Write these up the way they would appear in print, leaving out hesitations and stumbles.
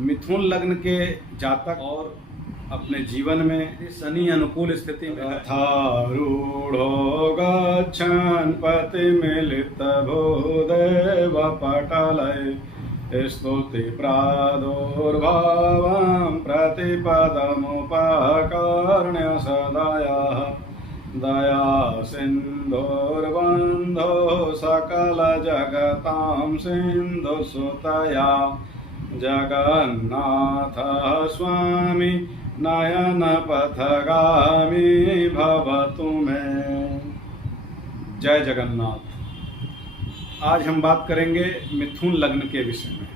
मिथुन लग्न के जातक और अपने जीवन में शनि अनुकूल स्थिति में रूढ़ो गच्छन् पतिमिलित भूदेव पटलय स्तुति प्रादुर्भावं प्रतिपदमुपकर्ण्य सदया दया सिन्धुर्बन्धो सकल जगतां सिन्धुसुतया जगन्नाथ स्वामी नयन पथगामी भवतु में। जय जगन्नाथ। आज हम बात करेंगे मिथुन लग्न के विषय में।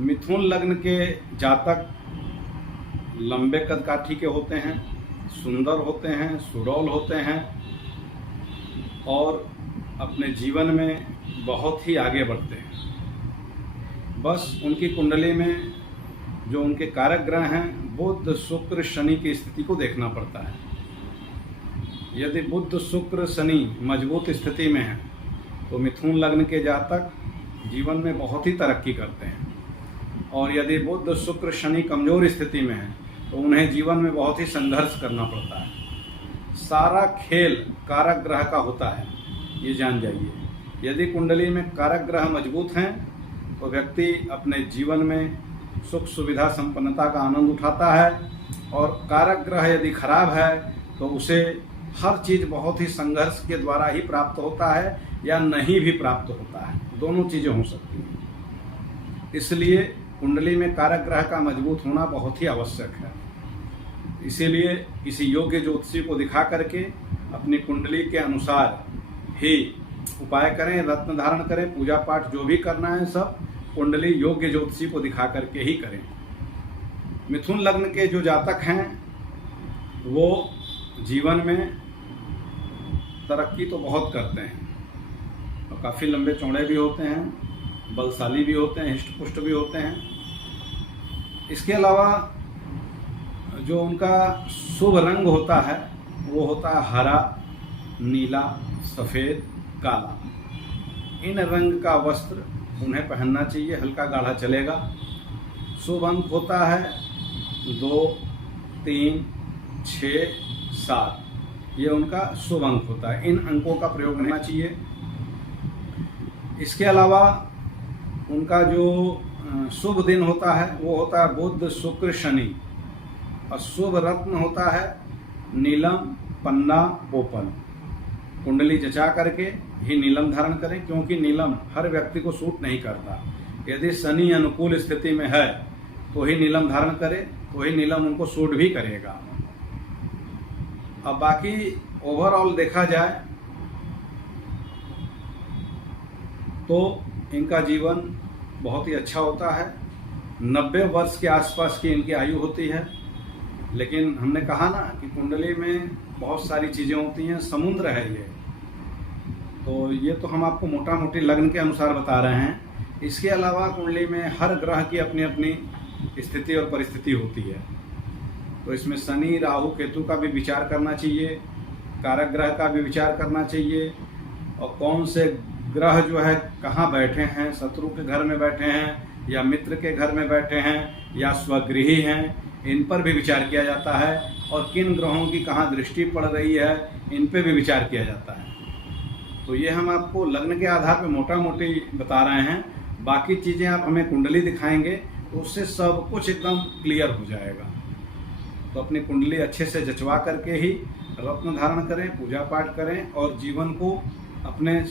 मिथुन लग्न के जातक लंबे कदकाठी के होते हैं, सुंदर होते हैं, सुडौल होते हैं और अपने जीवन में बहुत ही आगे बढ़ते हैं। बस उनकी कुंडली में जो उनके कारक ग्रह हैं, बुध शुक्र शनि की स्थिति को देखना पड़ता है। यदि बुध शुक्र शनि मजबूत स्थिति में है तो मिथुन लग्न के जातक जीवन में बहुत ही तरक्की करते हैं, और यदि बुध शुक्र शनि कमजोर स्थिति में है तो उन्हें जीवन में बहुत ही संघर्ष करना पड़ता है। सारा खेल कारक ग्रह का होता है, ये जान जाइए। यदि कुंडली में कारक ग्रह मजबूत हैं तो व्यक्ति अपने जीवन में सुख सुविधा संपन्नता का आनंद उठाता है, और कारक ग्रह यदि खराब है तो उसे हर चीज़ बहुत ही संघर्ष के द्वारा ही प्राप्त होता है या नहीं भी प्राप्त होता है। दोनों चीज़ें हो सकती हैं। इसलिए कुंडली में कारक ग्रह का मजबूत होना बहुत ही आवश्यक है। इसीलिए किसी योग्य ज्योतिषी को दिखा करके अपनी कुंडली के अनुसार ही उपाय करें, रत्न धारण करें, पूजा पाठ जो भी करना है सब कुंडली योग्य ज्योतिषी को दिखा करके ही करें। मिथुन लग्न के जो जातक हैं वो जीवन में तरक्की तो बहुत करते हैं और काफ़ी लंबे चौड़े भी होते हैं, बलशाली भी होते हैं, हिष्ट पुष्ट भी होते हैं। इसके अलावा जो उनका शुभ रंग होता है वो होता है हरा, नीला, सफ़ेद, काला। इन रंग का वस्त्र उन्हें पहनना चाहिए, हल्का गाढ़ा चलेगा। शुभ अंक होता है 2, 3, 6, 7, ये उनका शुभ अंक होता है। इन अंकों का प्रयोग करना चाहिए। इसके अलावा उनका जो शुभ दिन होता है वो होता है बुध शुक्र शनि, और शुभ रत्न होता है नीलम, पन्ना, ओपल। कुंडली जचा करके ही नीलम धारण करें, क्योंकि नीलम हर व्यक्ति को सूट नहीं करता। यदि शनि अनुकूल स्थिति में है तो ही नीलम धारण करें, तो ही नीलम उनको सूट भी करेगा। अब बाकी ओवरऑल देखा जाए तो इनका जीवन बहुत ही अच्छा होता है। 90 वर्ष के आसपास की इनकी आयु होती है। लेकिन हमने कहा ना कि कुंडली में बहुत सारी चीज़ें होती हैं, समुद्र है ये। तो ये तो हम आपको मोटा मोटी लग्न के अनुसार बता रहे हैं। इसके अलावा कुंडली में हर ग्रह की अपनी अपनी स्थिति और परिस्थिति होती है। तो इसमें शनि, राहु, केतु का भी विचार करना चाहिए, कारक ग्रह का भी विचार करना चाहिए, और कौन से ग्रह जो है कहाँ बैठे हैं, शत्रु के घर में बैठे हैं या मित्र के घर में बैठे हैं या स्वगृही हैं, इन पर भी विचार किया जाता है। और किन ग्रहों की कहाँ दृष्टि पड़ रही है, इन पे भी विचार किया जाता है। तो ये हम आपको लग्न के आधार पर मोटा मोटी बता रहे हैं। बाकी चीज़ें आप हमें कुंडली दिखाएंगे तो उससे सब कुछ एकदम क्लियर हो जाएगा। तो अपनी कुंडली अच्छे से जचवा करके ही रत्न धारण करें, पूजा पाठ करें और जीवन को अपने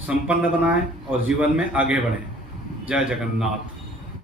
संपन्न बनाएं और जीवन में आगे बढ़ें। जय जगन्नाथ।